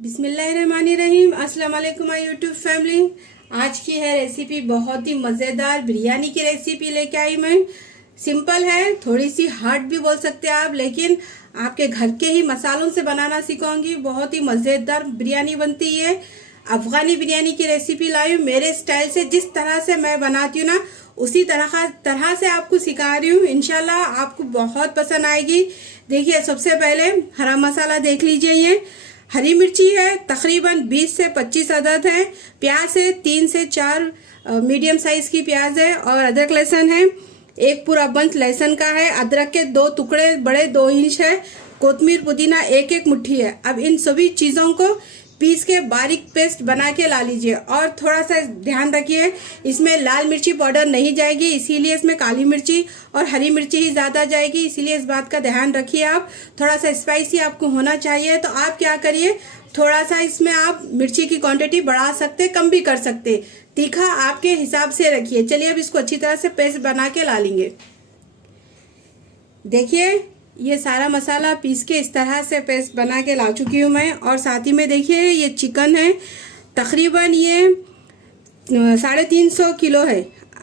बिस्मिल्लाहिर्रहमानिर्रहीम। अस्सलाम वालेकुम माय यूट्यूब फैमिली। आज की है रेसिपी बहुत ही मज़ेदार बिरयानी की रेसिपी लेके आई मैं। सिंपल है, थोड़ी सी हार्ड भी बोल सकते हैं आप, लेकिन आपके घर के ही मसालों से बनाना सिखाऊंगी। बहुत ही मज़ेदार बिरयानी बनती है। अफ़गानी बिरयानी की रेसिपी लाई हूँ मेरे स्टाइल से, जिस तरह से मैं बनाती हूँ ना उसी तरह से आपको सिखा रही हूँ। इंशाल्लाह आपको बहुत पसंद आएगी। देखिए, सबसे पहले हरा मसाला देख लीजिए। ये हरी मिर्ची है, तकरीबन 20 से 25 अदद है। प्याज है 3 से 4 मीडियम साइज की प्याज है। और अदरक लहसुन है, एक पूरा बंच लहसुन का है। अदरक के 2 टुकड़े बड़े 2 इंच है। कोतमीर पुदीना एक एक मुट्ठी है। अब इन सभी चीज़ों को पीस के बारीक पेस्ट बना के ला लीजिए। और थोड़ा सा ध्यान रखिए, इसमें लाल मिर्ची पाउडर नहीं जाएगी, इसीलिए इसमें काली मिर्ची और हरी मिर्ची ही ज़्यादा जाएगी, इसीलिए इस बात का ध्यान रखिए। आप थोड़ा सा स्पाइसी आपको होना चाहिए, तो आप क्या करिए, थोड़ा सा इसमें आप मिर्ची की क्वांटिटी बढ़ा सकते, कम भी कर सकते। तीखा आपके हिसाब से रखिए। चलिए अब इसको अच्छी तरह से पेस्ट बना के ला लेंगे। देखिए, ये सारा मसाला पीस के इस तरह से पेस्ट बना के ला चुकी हूँ मैं। और साथ ही में देखिए, ये चिकन है, तकरीबन ये 350 किलो है।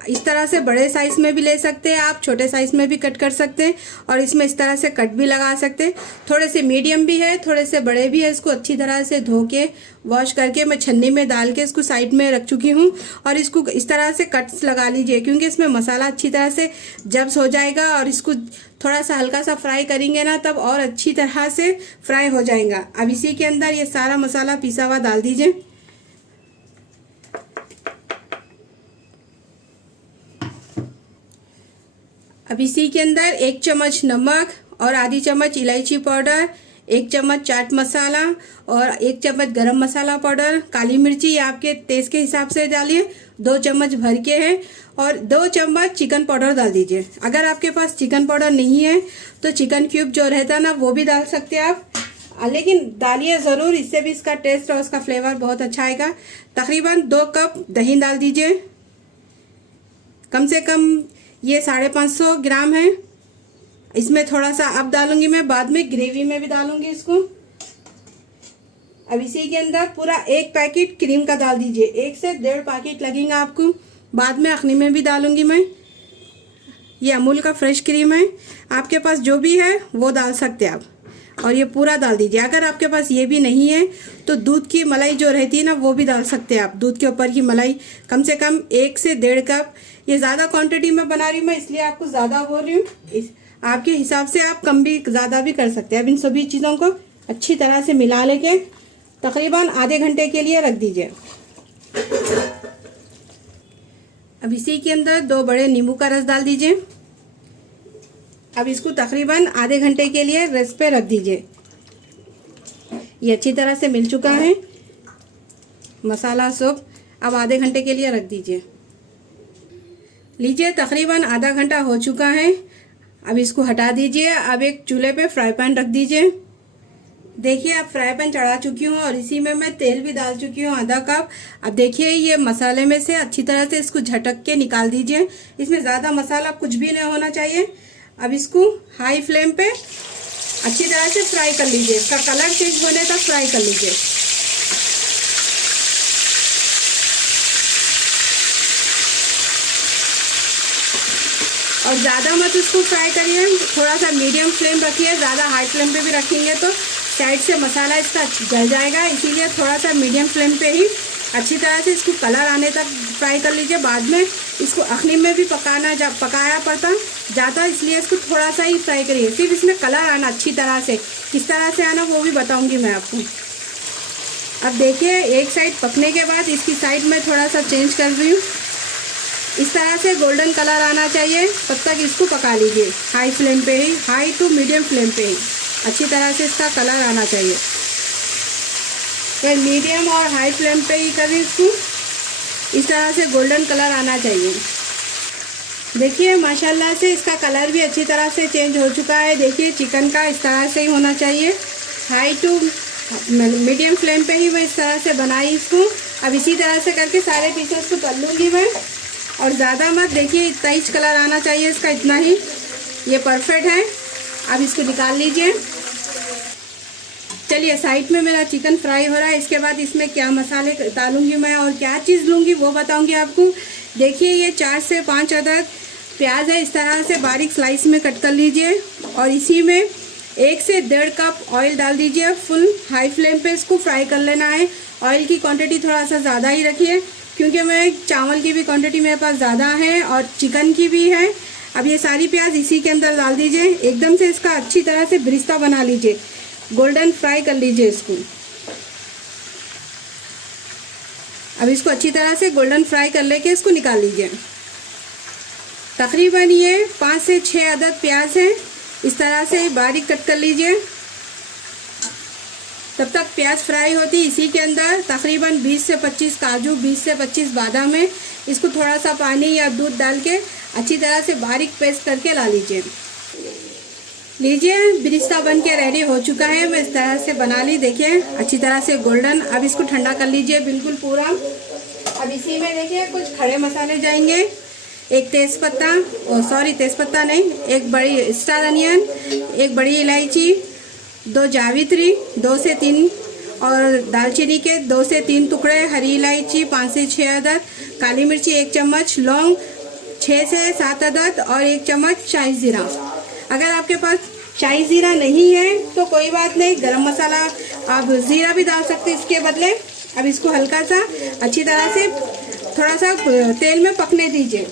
इस तरह से बड़े साइज में भी ले सकते हैं आप, छोटे साइज में भी कट कर सकते हैं, और इसमें इस तरह से कट भी लगा सकते हैं। थोड़े से मीडियम भी है, थोड़े से बड़े भी है। इसको अच्छी तरह से धो के वॉश करके मैं छन्नी में डाल के इसको साइड में रख चुकी हूँ। और इसको इस तरह से कट्स लगा लीजिए, क्योंकि इसमें मसाला अच्छी तरह से जब्स हो जाएगा। और इसको थोड़ा सा हल्का सा फ्राई करेंगे ना, तब और अच्छी तरह से फ्राई हो जाएगा। अब इसी के अंदर ये सारा मसाला पिसा हुआ डाल दीजिए। अब इसी के अंदर 1 चम्मच नमक और आधी चम्मच इलायची पाउडर, 1 चम्मच चाट मसाला और 1 चम्मच गरम मसाला पाउडर। काली मिर्ची आपके टेस्ट के हिसाब से डालिए, 2 चम्मच भर के हैं। और 2 चम्मच चिकन पाउडर डाल दीजिए। अगर आपके पास चिकन पाउडर नहीं है तो चिकन क्यूब जो रहता ना, वो भी डाल सकते हैं आप, लेकिन डालिए ज़रूर, इससे भी इसका टेस्ट और उसका फ्लेवर बहुत अच्छा आएगा। तकरीबन 2 कप दही डाल दीजिए। कम से कम ये 550 ग्राम है। इसमें थोड़ा सा अब डालूंगी मैं, बाद में ग्रेवी में भी डालूंगी इसको। अब इसी के अंदर पूरा 1 पैकेट क्रीम का डाल दीजिए। 1 से 1.5 पैकेट लगेगा आपको, बाद में अखनी में भी डालूंगी मैं। ये अमूल का फ्रेश क्रीम है, आपके पास जो भी है वो डाल सकते हैं आप। और ये पूरा डाल दीजिए। अगर आपके पास ये भी नहीं है तो दूध की मलाई जो रहती है ना, वो भी डाल सकते हैं आप। दूध के ऊपर की मलाई कम से कम 1 से 1.5 कप। ये ज़्यादा क्वांटिटी में बना रही हूँ मैं, इसलिए आपको ज़्यादा बोल रही हूँ। आपके हिसाब से आप कम भी ज़्यादा भी कर सकते हैं। अब इन सभी चीज़ों को अच्छी तरह से मिला लेके तकरीबन आधे घंटे के लिए रख दीजिए। अब इसी के अंदर 2 बड़े नींबू का रस डाल दीजिए। अब इसको तकरीबन आधे घंटे के लिए रेस्ट पे रख दीजिए। ये अच्छी तरह से मिल चुका है मसाला सब। अब आधे घंटे के लिए रख दीजिए। लीजिए, तकरीबन आधा घंटा हो चुका है। अब इसको हटा दीजिए। अब एक चूल्हे पे फ्राई पैन रख दीजिए। देखिए, अब फ्राई पैन चढ़ा चुकी हूँ और इसी में मैं तेल भी डाल चुकी हूँ, आधा कप। अब देखिए, ये मसाले में से अच्छी तरह से इसको झटक के निकाल दीजिए। इसमें ज़्यादा मसाला कुछ भी नहीं होना चाहिए। अब इसको हाई फ्लेम पे अच्छी तरह से फ्राई कर लीजिए। इसका कलर चेंज होने तक फ्राई कर लीजिए। और ज़्यादा मत इसको फ्राई करिए, थोड़ा सा मीडियम फ्लेम रखिए। ज़्यादा हाई फ्लेम पे भी रखेंगे तो साइड से मसाला इसका जल जाएगा, इसीलिए थोड़ा सा मीडियम फ्लेम पे ही अच्छी तरह से इसको कलर आने तक फ्राई कर लीजिए। बाद में इसको अखनी में भी पकाया पड़ता जाता, इसलिए इसको थोड़ा सा ही फ्राई करिए। सिर्फ इसमें कलर आना अच्छी तरह से, किस तरह से आना वो भी बताऊंगी मैं आपको। अब देखिए, एक साइड पकने के बाद इसकी साइड में थोड़ा सा चेंज कर रही हूँ। इस तरह से गोल्डन कलर आना चाहिए, तब तक इसको पका लीजिए। हाई फ्लेम पे ही, हाई टू मीडियम फ्लेम पे ही अच्छी तरह से इसका कलर आना चाहिए। तो मीडियम और हाई फ्लेम पे ही करें इसको। इस तरह से गोल्डन कलर आना चाहिए। देखिए, माशाल्लाह से इसका कलर भी अच्छी तरह से चेंज हो चुका है। देखिए, चिकन का इस तरह से ही होना चाहिए। हाई टू मीडियम फ्लेम पे ही मैं इस तरह से बनाई इसको। अब इसी तरह से करके सारे पीसेस को तल लूँगी मैं, और ज़्यादा मत। देखिए, इतना ही कलर आना चाहिए इसका, इतना ही, ये परफेक्ट है। अब इसको निकाल लीजिए। चलिए साइड में मेरा चिकन फ्राई हो रहा है। इसके बाद इसमें क्या मसाले डालूंगी मैं और क्या चीज़ लूँगी वो बताऊंगी आपको। देखिए ये 4 से 5 अदद प्याज है, इस तरह से बारीक स्लाइस में कट कर लीजिए और इसी में 1 से 1.5 कप ऑयल डाल दीजिए। फुल हाई फ्लेम पे इसको फ्राई कर लेना है। ऑयल की क्वांटिटी थोड़ा सा ज़्यादा ही रखिए क्योंकि मैं चावल की भी क्वांटिटी मेरे पास ज़्यादा है और चिकन की भी है। अब ये सारी प्याज इसी के अंदर डाल दीजिए। एकदम से इसका अच्छी तरह से ब्रिस्ता बना लीजिए, गोल्डन फ्राई कर लीजिए इसको। अब इसको अच्छी तरह से गोल्डन फ्राई कर लेके इसको निकाल लीजिए। तकरीबन ये 5 से 6 अदद प्याज है, इस तरह से बारीक कट कर लीजिए। तब तक प्याज फ्राई होती इसी के अंदर तकरीबन 20 से 25 काजू, 20 से 25 बादाम है। इसको थोड़ा सा पानी या दूध डाल के अच्छी तरह से बारीक पेस्ट करके ला लीजिए। ब्रिस्ता बन के रेडी हो चुका है। मैं इस तरह से बना ली, देखिए अच्छी तरह से गोल्डन। अब इसको ठंडा कर लीजिए बिल्कुल पूरा। अब इसी में देखिए कुछ खड़े मसाले जाएंगे। एक तेज़पत्ता, तेज़पत्ता नहीं, एक बड़ी स्टार अनियन, एक बड़ी इलायची, 2 जावित्री, 2 से 3 और दालचीनी के 2 से 3 टुकड़े, हरी इलायची 5 से 6 अदद, काली मिर्ची 1 चम्मच, लौंग 6 से 7 अदद और 1 चम्मच शाही ज़ीरा। अगर आपके पास शाही ज़ीरा नहीं है तो कोई बात नहीं, गरम मसाला आप ज़ीरा भी डाल सकते हैं इसके बदले। अब इसको हल्का सा अच्छी तरह से थोड़ा सा तेल में पकने दीजिए।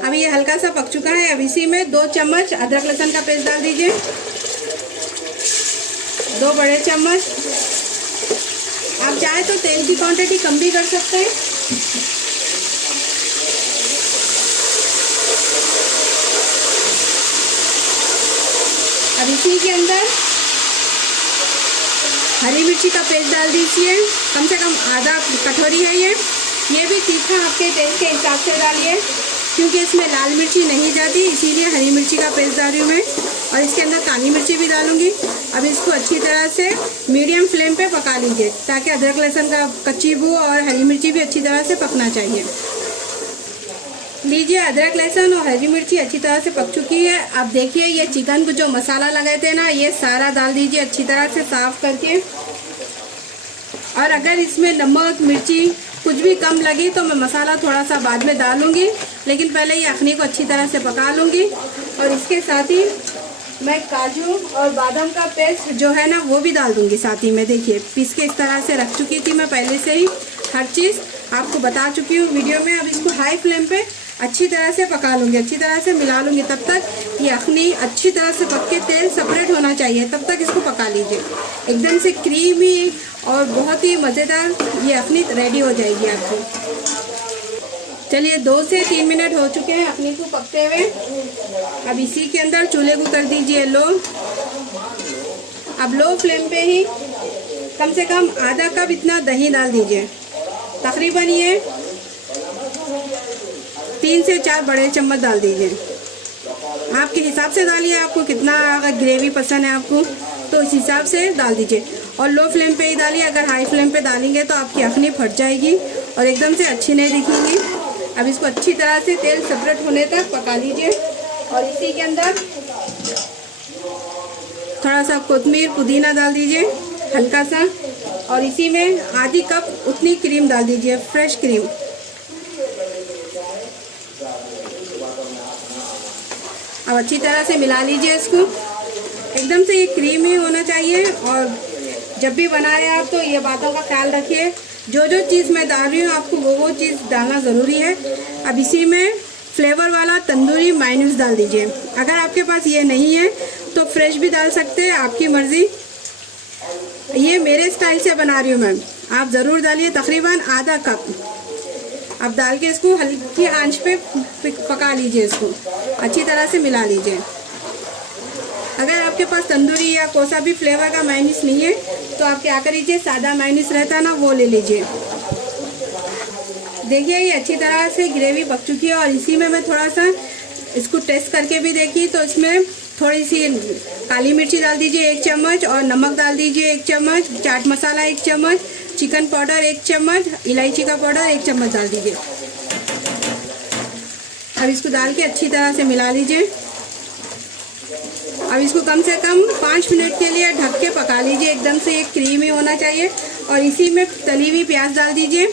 अब ये हल्का सा पक चुका है। अब इसी में 2 चम्मच अदरक लहसुन का पेस्ट डाल दीजिए, 2 बड़े चम्मच। आप चाहे तो तेल की क्वांटिटी कम भी कर सकते हैं। अब इसी के अंदर हरी मिर्ची का पेस्ट डाल दीजिए, कम से कम आधा कटोरी है ये भी तीखा आपके टेस्ट के हिसाब से डालिए क्योंकि इसमें लाल मिर्ची नहीं जाती, इसीलिए हरी मिर्ची का पेस्ट डाल रही हूँ मैं। और इसके अंदर काली मिर्ची भी डालूंगी। अब इसको अच्छी तरह से मीडियम फ्लेम पे पका लीजिए ताकि अदरक लहसुन का कच्ची बू और हरी मिर्ची भी अच्छी तरह से पकना चाहिए। अदरक लहसुन और हरी मिर्ची अच्छी तरह से पक चुकी है। अब देखिए ये चिकन को जो मसाला लगाए थे ना, ये सारा डाल दीजिए अच्छी तरह से साफ करके। और अगर इसमें नमक मिर्ची कुछ भी कम लगी तो मैं मसाला थोड़ा सा बाद में डालूंगी, लेकिन पहले ये अखनी को अच्छी तरह से पका लूँगी। और इसके साथ ही मैं काजू और बादाम का पेस्ट जो है ना वो भी डाल दूँगी साथ ही में। देखिए पीस के इस तरह से रख चुकी थी मैं पहले से ही, हर चीज़ आपको बता चुकी हूँ वीडियो में। अब इसको हाई फ्लेम पे अच्छी तरह से पका लूँगी, अच्छी तरह से मिला लूँगी। तब तक ये अखनी अच्छी तरह से पक के तेल सेपरेट होना चाहिए, तब तक इसको पका लीजिए। एकदम से क्रीमी और बहुत ही मज़ेदार ये अखनी रेडी हो जाएगी आपकी। चलिए 2 से 3 मिनट हो चुके हैं अखनी को पकते हुए। अब इसी के अंदर चूल्हे को कर दीजिए लो। अब लो फ्लेम पे ही कम से कम आधा कप इतना दही डाल दीजिए। तकरीबन ये 3 से 4 बड़े चम्मच डाल दीजिए। आपके हिसाब से डालिए, आपको कितना अगर ग्रेवी पसंद है आपको तो इस हिसाब से डाल दीजिए। और लो फ्लेम पे ही डालिए, अगर हाई फ्लेम पे डालेंगे तो आपकी अखनी फट जाएगी और एकदम से अच्छी नहीं दिखेगी। अब इसको अच्छी तरह से तेल सेपरेट होने तक पका लीजिए। और इसी के अंदर थोड़ा सा कोतमीर पुदीना डाल दीजिए हल्का सा। और इसी में आधी कप उतनी क्रीम डाल दीजिए, फ्रेश क्रीम। अब अच्छी तरह से मिला लीजिए इसको। एकदम से ये क्रीमी होना चाहिए। और जब भी बना रहे आप तो ये बातों का ख्याल रखिए, जो जो चीज़ मैं डाल रही हूँ आपको वो चीज़ डालना ज़रूरी है। अब इसी में फ्लेवर वाला तंदूरी मायोनीज डाल दीजिए। अगर आपके पास ये नहीं है तो फ्रेश भी डाल सकते हैं, आपकी मर्ज़ी। ये मेरे स्टाइल से बना रही हूँ मैं, आप ज़रूर डालिए। तकरीबन आधा कप अब डाल के इसको हल्की आंच पे पका लीजिए, इसको अच्छी तरह से मिला लीजिए। अगर आपके पास तंदूरी या कोसा भी फ्लेवर का मायोनीज नहीं है तो आप क्या करिए, सादा मायोनीज रहता है ना वो ले लीजिए। देखिए ये अच्छी तरह से ग्रेवी पक चुकी है। और इसी में मैं थोड़ा सा इसको टेस्ट करके भी देखी तो इसमें थोड़ी सी काली मिर्ची डाल दीजिए 1 चम्मच, और नमक डाल दीजिए 1 चम्मच, चाट मसाला 1 चम्मच, चिकन पाउडर 1 चम्मच, इलायची का पाउडर 1 चम्मच डाल दीजिए। अब इसको डाल के अच्छी तरह से मिला लीजिए। अब इसको कम से कम 5 मिनट के लिए ढक के पका लीजिए। एकदम से ये क्रीमी होना चाहिए। और इसी में तली हुई प्याज डाल दीजिए,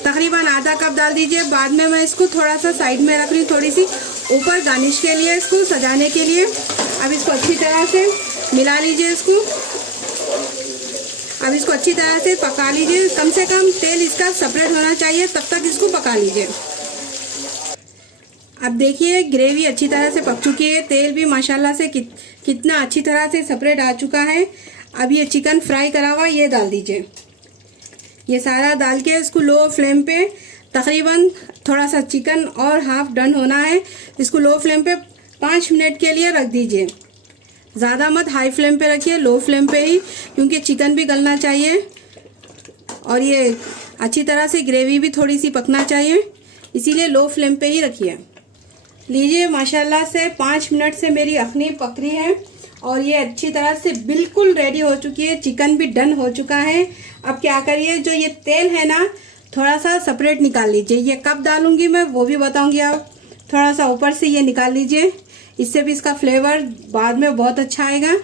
तकरीबन आधा कप डाल दीजिए। बाद में मैं इसको थोड़ा सा साइड में रख रही हूँ, थोड़ी सी ऊपर गार्निश के लिए, इसको सजाने के लिए। अब इसको अच्छी तरह से मिला लीजिए इसको। अब इसको अच्छी तरह से पका लीजिए। कम से कम तेल इसका सेपरेट होना चाहिए, तब तक इसको पका लीजिए। अब देखिए ग्रेवी अच्छी तरह से पक चुकी है। तेल भी माशाल्लाह से कितना अच्छी तरह से सेपरेट आ चुका है। अब ये चिकन फ्राई करा हुआ ये डाल दीजिए। ये सारा डाल के इसको लो फ्लेम पे, तकरीबन थोड़ा सा चिकन और हाफ डन होना है, इसको लो फ्लेम पे 5 मिनट के लिए रख दीजिए। ज़्यादा मत हाई फ्लेम पे रखिए, लो फ्लेम पे ही, क्योंकि चिकन भी गलना चाहिए और ये अच्छी तरह से ग्रेवी भी थोड़ी सी पकना चाहिए, इसीलिए लो फ्लेम पे ही रखिए। लीजिए माशाल्लाह से 5 मिनट से मेरी अखनी पक रही है और ये अच्छी तरह से बिल्कुल रेडी हो चुकी है। चिकन भी डन हो चुका है। अब क्या करिए, जो ये तेल है ना थोड़ा सा सेपरेट निकाल लीजिए। ये कब डालूंगी मैं वो भी बताऊंगी। आप थोड़ा सा ऊपर से ये निकाल लीजिए, इससे भी इसका फ्लेवर बाद में बहुत अच्छा आएगा।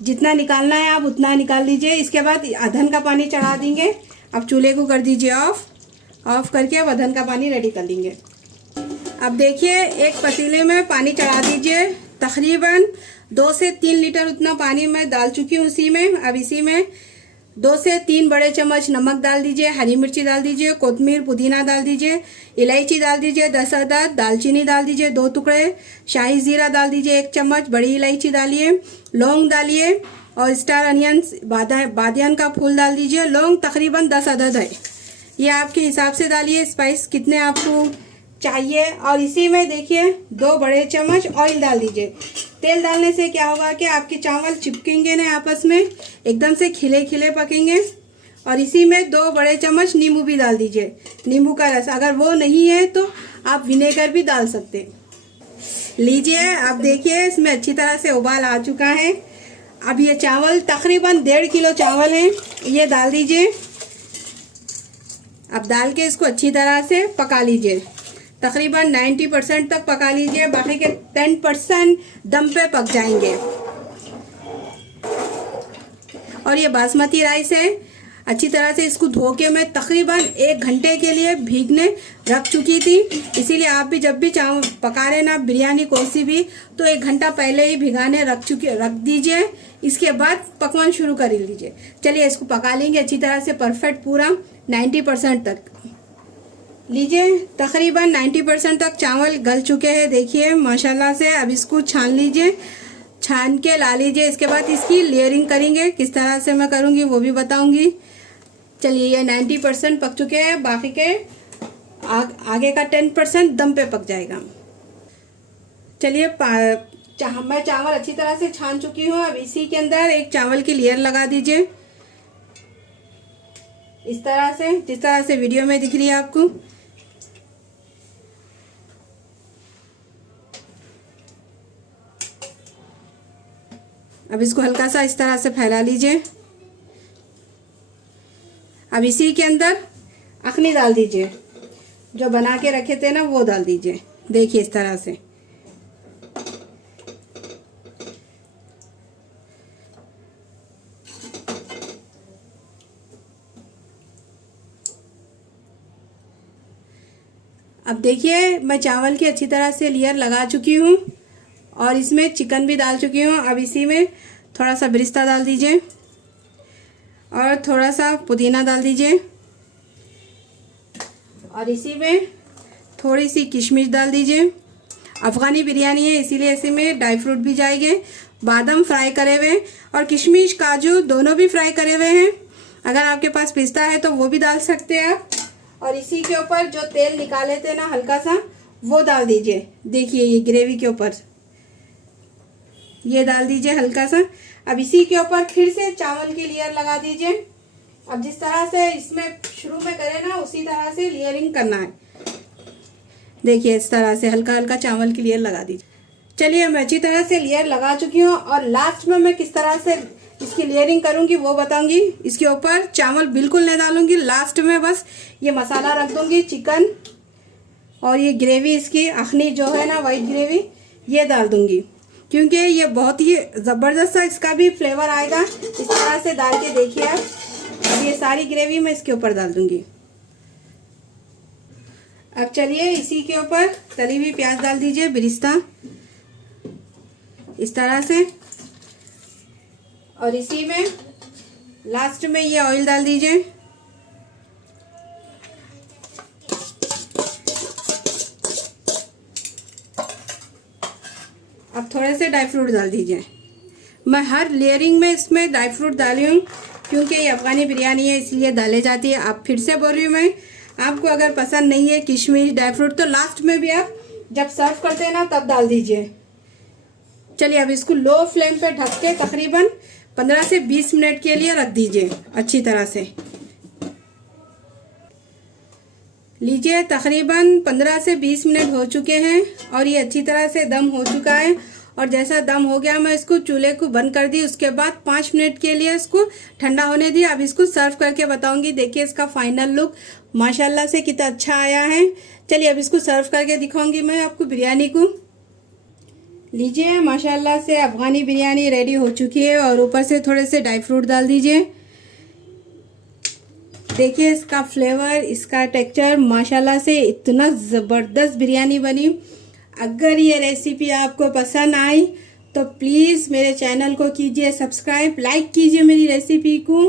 जितना निकालना है आप उतना निकाल लीजिए। इसके बाद अधन का पानी चढ़ा देंगे। अब चूल्हे को कर दीजिए ऑफ करके अब अधन का पानी रेडी कर लेंगे। अब देखिए एक पतीले में पानी चढ़ा दीजिए। तकरीबन 2 से 3 लीटर उतना पानी मैं डाल चुकी हूँ इसी में। अब इसी में 2 से 3 बड़े चम्मच नमक डाल दीजिए, हरी मिर्ची डाल दीजिए, कोतमीर पुदीना डाल दीजिए, इलायची डाल दीजिए 10 अदद, दालचीनी डाल दीजिए 2 टुकड़े, शाही जीरा डाल दीजिए 1 चम्मच, बड़ी इलायची डालिए, लौंग डालिए और स्टार अनियंस बादियान का फूल डाल दीजिए। लौंग तकरीबन 10 अदद है, ये आपके हिसाब से डालिए, स्पाइस कितने आपको चाहिए। और इसी में देखिए 2 बड़े चम्मच ऑयल डाल दीजिए। तेल डालने से क्या होगा कि आपके चावल चिपकेंगे नहीं आपस में, एकदम से खिले खिले पकेंगे। और इसी में 2 बड़े चम्मच नींबू भी डाल दीजिए, नींबू का रस। अगर वो नहीं है तो आप विनेगर भी डाल सकते। लीजिए अब देखिए इसमें अच्छी तरह से उबाल आ चुका है। अब ये चावल तकरीबन 1.5 किलो चावल है, ये डाल दीजिए। अब डाल के इसको अच्छी तरह से पका लीजिए। तकरीबन 90% तक पका लीजिए, बाकी के 10% दम पे पक जाएंगे। और ये बासमती राइस है, अच्छी तरह से इसको धो के मैं तकरीबन 1 घंटे के लिए भीगने रख चुकी थी। इसीलिए आप भी जब भी चावल पका रहे ना बिरयानी कोसी भी, तो 1 घंटा पहले ही भिगाने रख दीजिए। इसके बाद पकवान शुरू कर लीजिए। चलिए इसको पका लेंगे अच्छी तरह से, परफेक्ट पूरा 90% तक। लीजिए तकरीबन 90% तक चावल गल चुके हैं, देखिए माशाल्लाह से। अब इसको छान लीजिए, छान के ला लीजिए। इसके बाद इसकी लेयरिंग करेंगे, किस तरह से मैं करूँगी वो भी बताऊँगी। चलिए ये 90% पक चुके हैं, बाकी के आगे का 10% दम पे पक जाएगा। चलिए मैं चावल अच्छी तरह से छान चुकी हूँ। अब इसी के अंदर एक चावल की लेयर लगा दीजिए, इस तरह से, जिस तरह से वीडियो में दिख रही है आपको। अब इसको हल्का सा इस तरह से फैला लीजिए। अब इसी के अंदर अखनी डाल दीजिए, जो बना के रखे थे ना वो डाल दीजिए, देखिए इस तरह से। अब देखिए मैं चावल की अच्छी तरह से लेयर लगा चुकी हूँ और इसमें चिकन भी डाल चुकी हूँ। अब इसी में थोड़ा सा बिरिस्ता डाल दीजिए और थोड़ा सा पुदीना डाल दीजिए और इसी में थोड़ी सी किशमिश डाल दीजिए। अफ़गानी बिरयानी है इसीलिए इसी में ड्राई फ्रूट भी जाएंगे, बादाम फ्राई करे हुए और किशमिश काजू दोनों भी फ्राई करे हुए हैं। अगर आपके पास पिस्ता है तो वो भी डाल सकते हैं आप। और इसी के ऊपर जो तेल निकाले थे ना हल्का सा वो डाल दीजिए, देखिए ये ग्रेवी के ऊपर ये डाल दीजिए हल्का सा। अब इसी के ऊपर फिर से चावल की लेयर लगा दीजिए। अब जिस तरह से इसमें शुरू में करें ना उसी तरह से लेयरिंग करना है, देखिए इस तरह से हल्का हल्का चावल की लेयर लगा दीजिए। चलिए मैं अच्छी तरह से लेयर लगा चुकी हूँ और लास्ट में मैं किस तरह से इसकी लेयरिंग करूंगी वो बताऊंगी। इसके ऊपर चावल बिल्कुल नहीं डालूंगी, लास्ट में बस ये मसाला रख दूंगी, चिकन और ये ग्रेवी इसकी अखनी जो है ना वाइट ग्रेवी ये डाल दूंगी। क्योंकि ये बहुत ही ज़बरदस्त सा इसका भी फ्लेवर आएगा। इस तरह से डाल के देखिए आप। अब ये सारी ग्रेवी मैं इसके ऊपर डाल दूंगी। अब चलिए इसी के ऊपर तली हुई प्याज डाल दीजिए, बिरिस्ता, इस तरह से। और इसी में लास्ट में ये ऑयल डाल दीजिए। अब थोड़े से ड्राई फ्रूट डाल दीजिए। मैं हर लेयरिंग में इसमें ड्राई फ्रूट डाली हूँ क्योंकि ये अफ़गानी बिरयानी है, इसलिए डाले जाती है। आप फिर से बोल रही हूँ मैं, आपको अगर पसंद नहीं है किशमिश ड्राई फ्रूट तो लास्ट में भी आप जब सर्व करते हैं ना तब डाल दीजिए। चलिए अब इसको लो फ्लेम पे ढक के तकरीबन 15 से 20 मिनट के लिए रख दीजिए अच्छी तरह से। लीजिए तकरीबन 15 से 20 मिनट हो चुके हैं और ये अच्छी तरह से दम हो चुका है। और जैसा दम हो गया मैं इसको चूल्हे को बंद कर दी। उसके बाद 5 मिनट के लिए इसको ठंडा होने दी। अब इसको सर्व करके बताऊंगी। देखिए इसका फाइनल लुक माशाल्लाह से कितना अच्छा आया है। चलिए अब इसको सर्व करके दिखाऊंगी मैं आपको बिरयानी को। लीजिए माशाल्लाह से अफ़गानी बिरयानी रेडी हो चुकी है और ऊपर से थोड़े से ड्राई फ्रूट डाल दीजिए। देखिए इसका फ्लेवर, इसका टेक्सचर माशाल्लाह से इतना ज़बरदस्त बिरयानी बनी। अगर ये रेसिपी आपको पसंद आई तो प्लीज़ मेरे चैनल को कीजिए सब्सक्राइब, लाइक कीजिए मेरी रेसिपी को,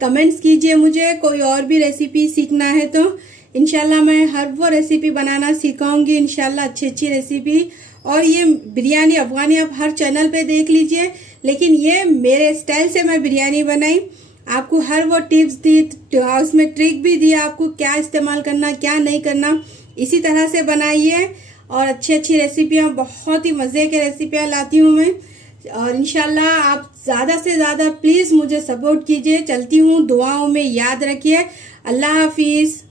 कमेंट्स कीजिए। मुझे कोई और भी रेसिपी सीखना है तो इंशाल्लाह मैं हर वो रेसिपी बनाना सिखाऊंगी इंशाल्लाह, अच्छी रेसिपी। और ये बिरयानी अफ़गानी आप हर चैनल पे देख लीजिए, लेकिन ये मेरे स्टाइल से मैं बिरयानी बनाई। आपको हर वो टिप्स दी, उसमें ट्रिक भी दिया आपको क्या इस्तेमाल करना क्या नहीं करना। इसी तरह से बनाइए और अच्छी रेसिपियाँ, बहुत ही मज़े के रेसिपियाँ लाती हूँ मैं। और इंशाल्लाह आप ज़्यादा से ज़्यादा प्लीज़ मुझे सपोर्ट कीजिए। चलती हूँ, दुआओं में याद रखिए। अल्लाह हाफिज़।